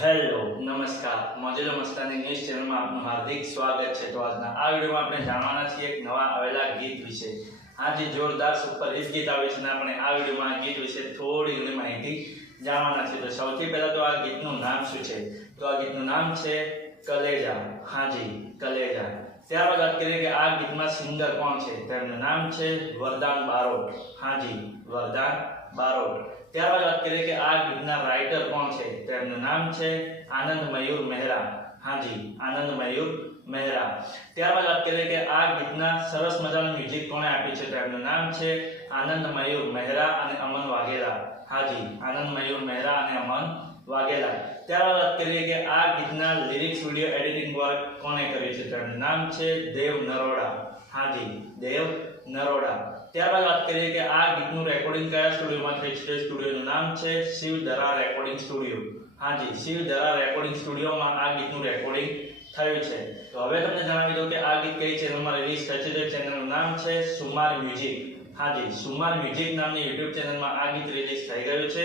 Hello નમસ્કાર મોજેલો Mastani news ચેનલમાં આપનું હાર્દિક સ્વાગત છે। તો આજના આ વિડીયોમાં આપણે જાણવાના છીએ એક નવા આવેલા ગીત વિશે। આ જે જોરદાર સુપર હિટ ગીત આવ્યું છે ને આપણે આ વિડીયોમાં આ ગીત વિશે થોડી ઘણી માહિતી જાણવાના છે। તો સૌથી પહેલા તો આ ગીતનું નામ શું છે? તો આ ગીતનું નામ છે કલેજા। હાજી કલેજા। ત્યારબાદ વાત કરીએ કે આ ગીતમાં સિંગર કોણ છે? તો એમનું નામ છે વરદાન બારોટ। હાજી વરદાન બારોટ। ત્યારબાદ વાત કરીએ કે આ ગીતના રાઇટર કોણ છે? તો એમનું નામ છે આનંદ મયુર મહેરા। હાજી આનંદ મયુર મહેરા। ત્યારબાદ વાત કરીએ કે આ ગીતના સરસ મજાનું મ્યુઝિક કોણે આપ્યું છે? તો એમનું નામ છે આનંદ મયુર મહેરા અને અમન વાઘેલા। હાજી આનંદ મયુર મહેરા અને અમન વાઘેલા। ત્યારબાદ વાત કરીએ કે આ ગીતના લિરિક્સ વિડિયો એડિટિંગ વર્ક કોણે કર્યું છે? તો એમનું નામ છે દેવ નરોડા। હાજી દેવ નરોડા। ત્યારબાદ વાત કરીએ કે આ ગીતનું રેકોર્ડિંગ કયા સ્ટુડિયોમાં થયું છે? સ્ટુડિયોનું નામ છે શિવધરા રેકોર્ડિંગ સ્ટુડિયો। હાજી શિવધરા રેકોર્ડિંગ સ્ટુડિયોમાં આ ગીતનું રેકોર્ડિંગ થયું છે। તો હવે તમને જણાવી દઉં કે આ ગીત કઈ ચેનલમાં રિલીઝ થયું છે? તો ચેનલનું નામ છે સુમાર મ્યુઝિક। હાજી સુમાર મ્યુઝિક નામની યુટ્યુબ ચેનલમાં આ ગીત રિલીઝ થઈ ગયું છે।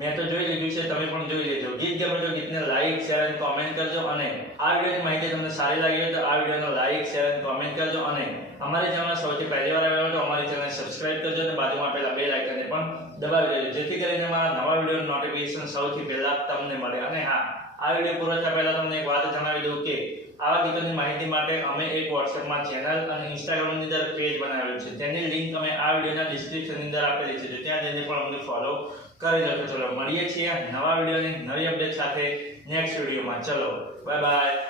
મેં તો જોઈ લીધું છે, તમે પણ જોઈ લેજો। ગીત ગમે તો ગીતને લાઈક શેર અને કોમેન્ટ કરજો અને આ વિડીયોની માહિતી તમને સારી લાગી હોય તો આ વિડીયોને લાઈક શેર અને કોમેન્ટ કરજો અને અમારી ચેનલ સૌથી પહેલી વાર આવ્યા હોય તો અમારી ચેનલને સબસ્ક્રાઇબ કરજો અને બાજુમાં આપેલા બેલ આઇકનને પણ દબાવી દેજો જેથી કરીને અમારા નવા વિડીયોનું નોટિફિકેશન સૌથી પહેલા તમને મળે। અને હા, આ વિડીયો પૂરો થયા પહેલા તમને એક વાત જણાવી દઉં કે આવા ગીતોની માહિતી માટે અમે એક WhatsAppમાં ચેનલ અને Instagramની અંદર પેજ બનાવેલું છે, તેની લિંક અમે આ વિડીયોના ડિસ્ક્રિપ્શનની અંદર આપેલી છે, તો ત્યાં જઈને પણ અમને ફોલો કરી લો। ચલો મળીએ છીએ નવા વિડીયોની નવી અપડેટ સાથે નેક્સ્ટ વિડીયોમાં। ચલો બાય બાય।